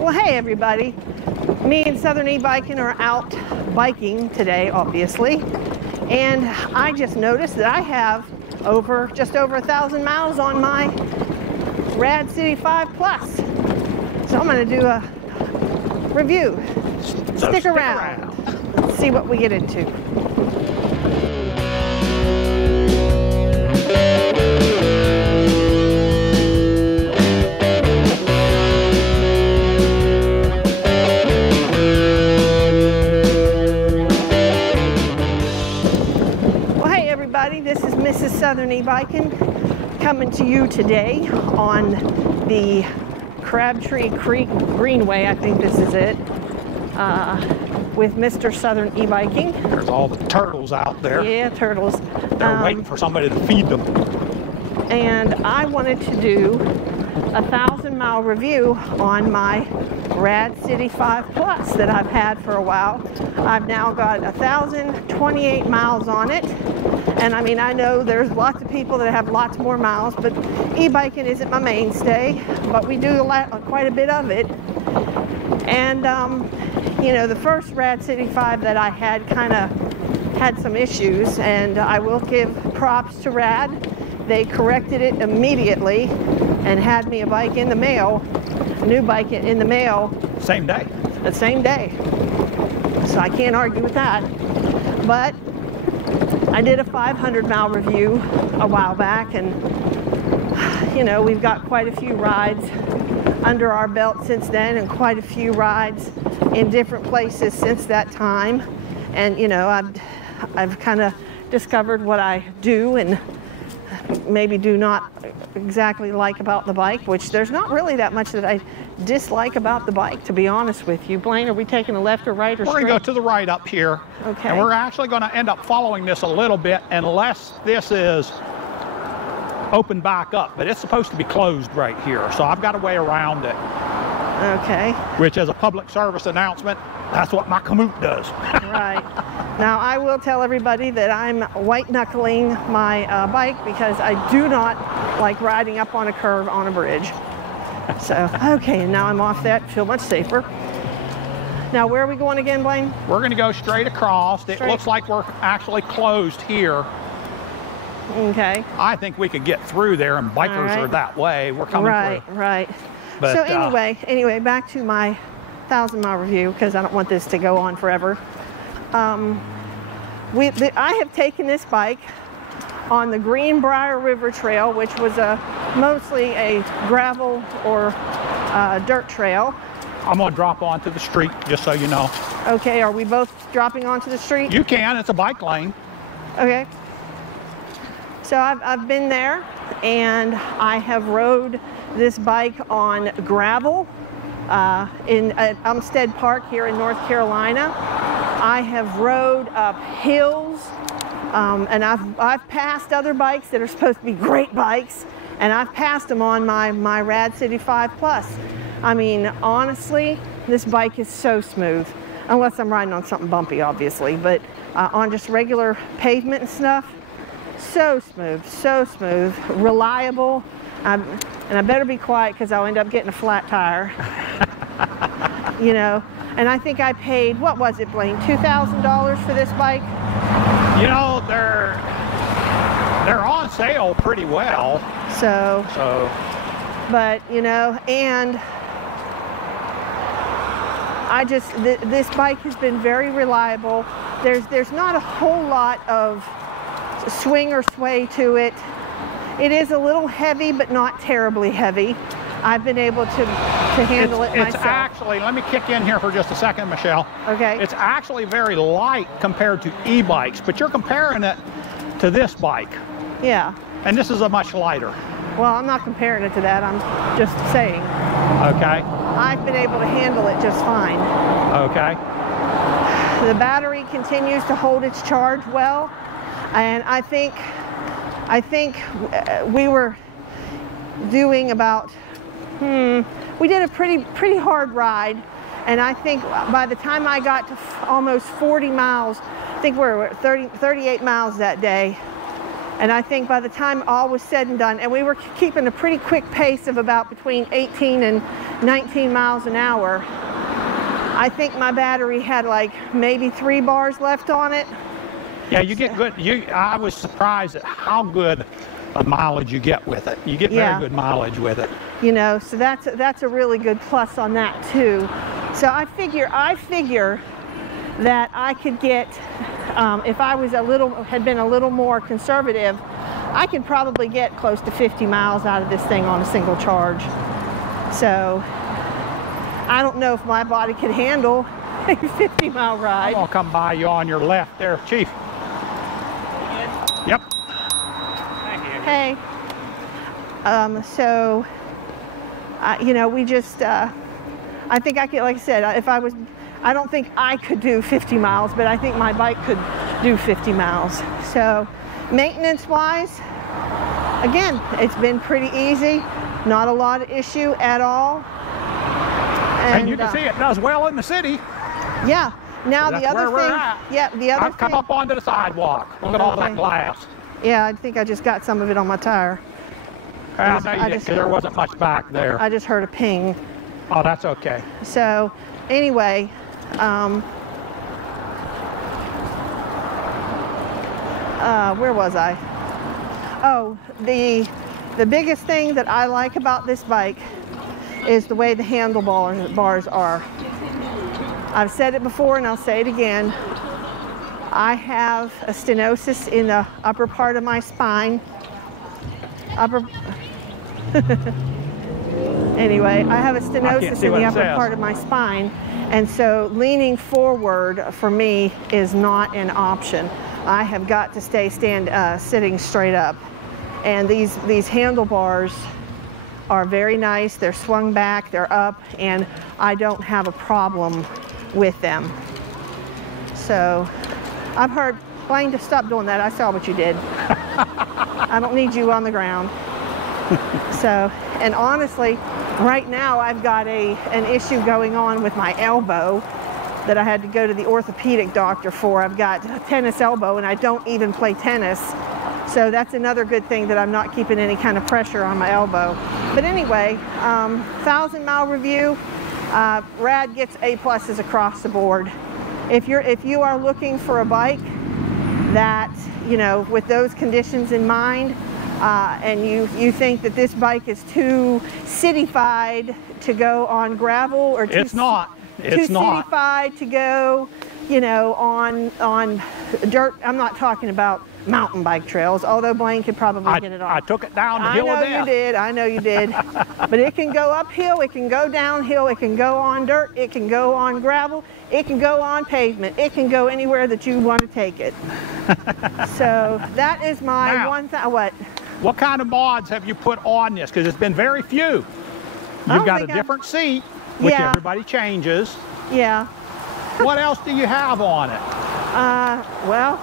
Well, hey everybody. Me and Southern E-Biking are out biking today, obviously. And I just noticed that I have just over 1,000 miles on my Radcity 5 Plus. So I'm going to do a review. Stick around. Let's see what we get into. This is Mrs. Southern E-Biking coming to you today on the Crabtree Creek Greenway, I think this is it, with Mr. Southern E-Biking. There's all the turtles out there. Yeah, turtles. They're waiting for somebody to feed them. And I wanted to do a 1,000-mile review on my Radcity 5 Plus that I've had for a while. I've now got 1,028 miles on it. And I mean, I know there's lots of people that have lots more miles, but e-biking isn't my mainstay, but we do quite a bit of it. And, you know, the first Radcity 5 that I had kind of had some issues, and I will give props to Rad. They corrected it immediately and had me a bike in the mail, a new bike in the mail. Same day. The same day. So I can't argue with that. But I did a 500-mile review a while back, and you know, we've got quite a few rides under our belt since then, and quite a few rides in different places since that time. And you know, I've kind of discovered what I do and maybe do not exactly like about the bike, which there's not really that much that I dislike about the bike, to be honest with you. Blaine, are we taking a left or right or straight? We're going to go to the right up here. Okay. And we're actually going to end up following this a little bit unless this is open back up. But it's supposed to be closed right here. So I've got a way around it. Okay. Which is a public service announcement. That's what my commute does. Right. Now, I will tell everybody that I'm white-knuckling my bike because I do not like riding up on a curve on a bridge. So, okay, and now I'm off that, feel much safer. Now, where are we going again, Blaine? We're going to go straight across. It looks like we're actually closed here. Okay. I think we could get through there, and bikers are that way. We're coming through. Right. But, so anyway, back to my 1,000-mile review, because I don't want this to go on forever. I have taken this bike on the Greenbrier River Trail, which was mostly a gravel or dirt trail. I'm going to drop onto the street, just so you know. Okay, are we both dropping onto the street? You can, it's a bike lane. Okay. So I've been there, and I have rode this bike on gravel at Umstead Park here in North Carolina. I have rode up hills, and I've passed other bikes that are supposed to be great bikes, and I've passed them on my Radcity 5 Plus. I mean, honestly, this bike is so smooth, unless I'm riding on something bumpy, obviously, but on just regular pavement and stuff, so smooth, reliable. And I better be quiet because I'll end up getting a flat tire. You know, and I think I paid, what was it, Blaine, $2,000 for this bike? You know, they're on sale pretty well. So, but you know, and this bike has been very reliable. There's not a whole lot of swing or sway to it. It is a little heavy, but not terribly heavy. I've been able to handle it myself. It's actually, let me kick in here for just a second, Michelle. Okay. It's actually very light compared to e-bikes, but you're comparing it to this bike. Yeah. And this is a much lighter. Well, I'm not comparing it to that. I'm just saying. Okay. I've been able to handle it just fine. Okay. The battery continues to hold its charge well, and I think we were doing about, we did a pretty hard ride, and I think by the time I got to almost 40 miles, I think we were at 38 miles that day, And I think by the time all was said and done, and we were keeping a pretty quick pace of about between 18 and 19 miles an hour, I think my battery had like maybe 3 bars left on it. Yeah, you get good. I was surprised at how good a mileage you get with it. You get very good mileage with it. You know, so that's a really good plus on that too. So I figure that I could get, if I was had been a little more conservative, I could probably get close to 50 miles out of this thing on a single charge. So I don't know if my body could handle a 50-mile ride. I'm gonna come by you on your left there, Chief. Yep. Hey. So, you know, we just, I think I could, like I said, I don't think I could do 50 miles, but I think my bike could do 50 miles. So, maintenance-wise, again, it's been pretty easy. Not a lot of issue at all. And you can see it does well in the city. Yeah. Now that's the other where thing, we're at. yeah, the other I've come up onto the sidewalk. Look at all that glass. Yeah, I think I just got some of it on my tire. I know you did, because there wasn't much back there. I just heard a ping. Oh, that's okay. So, anyway, where was I? Oh, the biggest thing that I like about this bike is the way the handlebars are. I've said it before and I'll say it again. I have a stenosis in the upper part of my spine. Anyway, I have a stenosis in the upper part of my spine, and so leaning forward for me is not an option. I have got to stay sitting straight up. And these handlebars are very nice. They're swung back, they're up, and I don't have a problem with them. So I've heard, Blaine, to stop doing that. I saw what you did. I don't need you on the ground. So, and honestly, right now I've got an issue going on with my elbow that I had to go to the orthopedic doctor for. I've got a tennis elbow and I don't even play tennis. So that's another good thing, that I'm not keeping any kind of pressure on my elbow. But anyway, 1,000-mile review, Rad gets A+ across the board. If you are looking for a bike that, you know, with those conditions in mind, and you think that this bike is too cityfied to go on gravel, or too cityfied to go, you know, on dirt. I'm not talking about mountain bike trails, although Blaine could probably get it on. I took it down the hill of death. I know you did. But it can go uphill, it can go downhill, it can go on dirt, it can go on gravel, it can go on pavement, it can go anywhere that you want to take it. So that is my one thing. What kind of mods have you put on this? Because it's been very few. You've got a different seat, which everybody changes. Yeah. What else do you have on it? Well,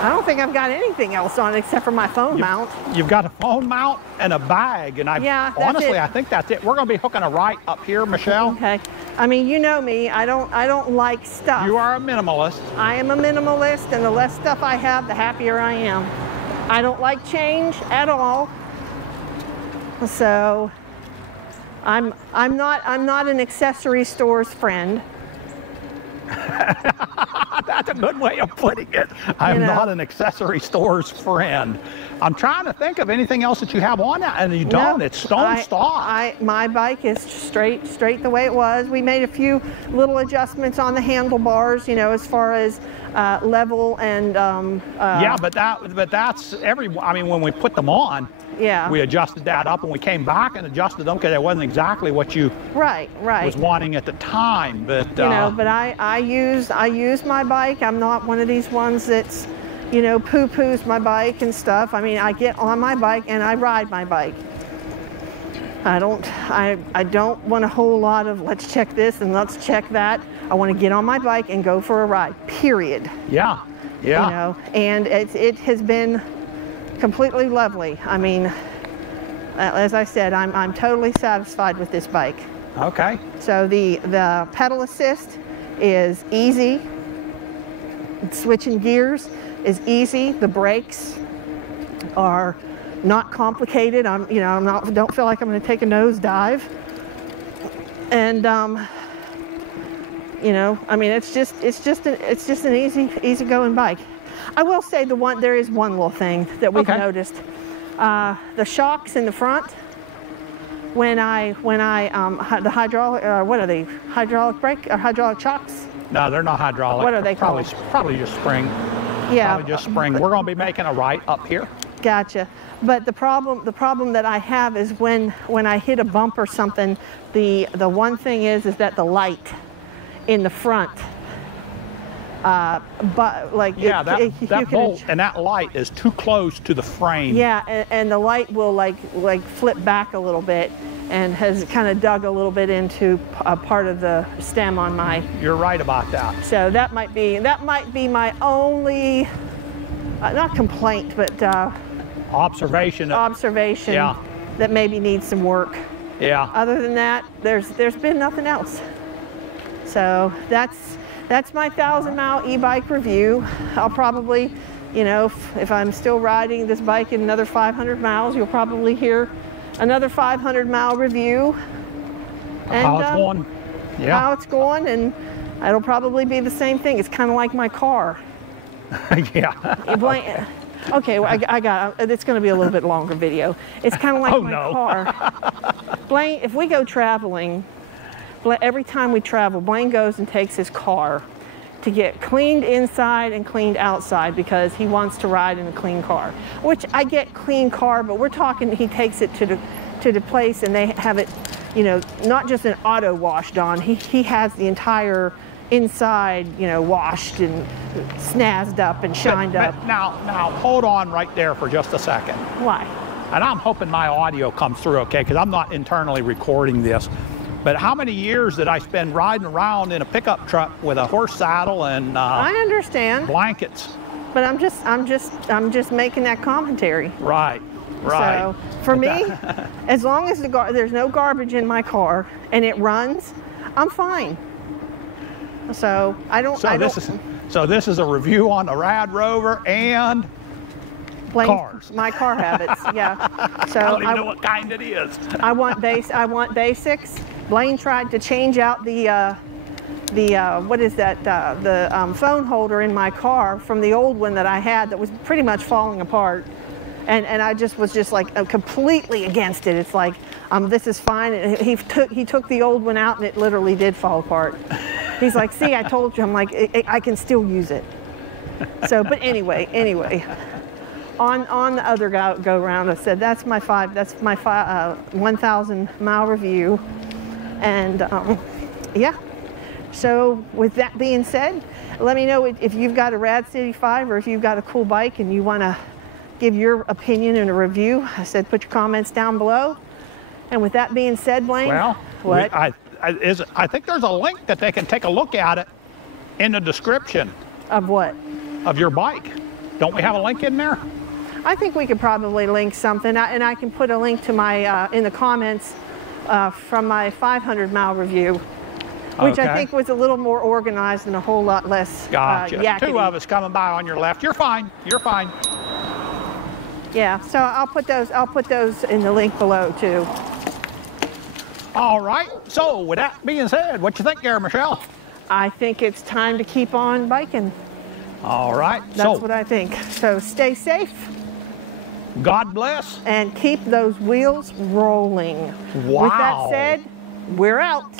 I don't think I've got anything else on it except for my phone mount. You've got a phone mount and a bag, and honestly, I think that's it. We're going to be hooking a right up here, Michelle. Okay. I mean, you know me. I don't like stuff. You are a minimalist. I am a minimalist, and the less stuff I have, the happier I am. I don't like change at all. So I'm not an accessory store's friend. That's a good way of putting it. I'm not an accessory store's friend. I'm trying to think of anything else that you have on that, and you don't. It's stone stock. My bike is straight the way it was. We made a few little adjustments on the handlebars, you know, as far as level and yeah, but that's I mean, when we put them on, we adjusted that up, and we came back and adjusted them because it wasn't exactly what you was wanting at the time. But you know, but I use my bike. I'm not one of these ones that's, you know, poo-poos my bike and stuff. I mean, I get on my bike and I ride my bike. I don't want a whole lot of let's check this and let's check that. I want to get on my bike and go for a ride, period. Yeah. You know, and it has been completely lovely. I mean, as I said, I'm totally satisfied with this bike. Okay. So the pedal assist is easy. Switching gears is easy. The brakes are not complicated. Don't feel like I'm going to take a nosedive. And I mean, it's just an easy going bike. I will say there is one little thing that we've noticed. The shocks in the front, when I the hydraulic, what are they? Hydraulic brake or hydraulic shocks? No, they're not hydraulic. What are they called? Probably just spring. Yeah. Probably just spring. We're going to be making a right up here. Gotcha. But the problem that I have is when I hit a bump or something, the one thing is that the light in the front, but like that bolt and that light is too close to the frame. Yeah, and the light will like flip back a little bit and has kind of dug a little bit into a part of the stem on my. You're right about that. So that might be my only not complaint, but observation. Yeah. That maybe needs some work. Yeah. Other than that, there's been nothing else. So that's my 1,000-mile e-bike review. I'll probably, if I'm still riding this bike in another 500 miles, you'll probably hear another 500-mile review. And, how it's going. Yeah. How it's going, and it'll probably be the same thing. It's kind of like my car. Yeah. Okay, well, I got it. It's going to be a little bit longer video. It's kind of like my car. Blaine, if we go traveling, every time we travel, Blaine goes and takes his car to get cleaned inside and cleaned outside because he wants to ride in a clean car. Which I get clean car, but we're talking he takes it to the place and they have it, not just an auto wash done. He has the entire inside, washed and snazzed up and shined up. Now hold on right there for just a second. Why? And I'm hoping my audio comes through okay, because I'm not internally recording this. But how many years did I spend riding around in a pickup truck with a horse saddle and I understand blankets? But I'm just making that commentary. Right. So for me, as long as there's no garbage in my car and it runs, I'm fine. So So this is a review on the Rad Rover and cars. My car habits, yeah. So I don't even know what kind it is. I want basics. Blaine tried to change out the what is that? The phone holder in my car from the old one that I had that was pretty much falling apart. And I was like completely against it. It's like, this is fine. And he took the old one out and it literally did fall apart. He's like, see, I told you. I'm like, I can still use it. So, but anyway, on the other go round, I said that's my 1,000-mile review, and yeah. So with that being said, let me know if you've got a Radcity 5 or if you've got a cool bike and you want to give your opinion and a review. I said put your comments down below. And with that being said, Blaine, well, what? I think there's a link that they can take a look at it in the description. Of what? Of your bike. Don't we have a link in there? I think we could probably link something, and I can put a link to my in the comments from my 500-mile review, which I think was a little more organized and a whole lot less gotcha. yakety. Two of us coming by on your left. You're fine. You're fine. Yeah. So I'll put those in the link below too. All right. So with that being said, what you think there, Michelle? I think it's time to keep on biking. All right. That's what I think. So stay safe. God bless. And keep those wheels rolling. Wow. With that said, we're out.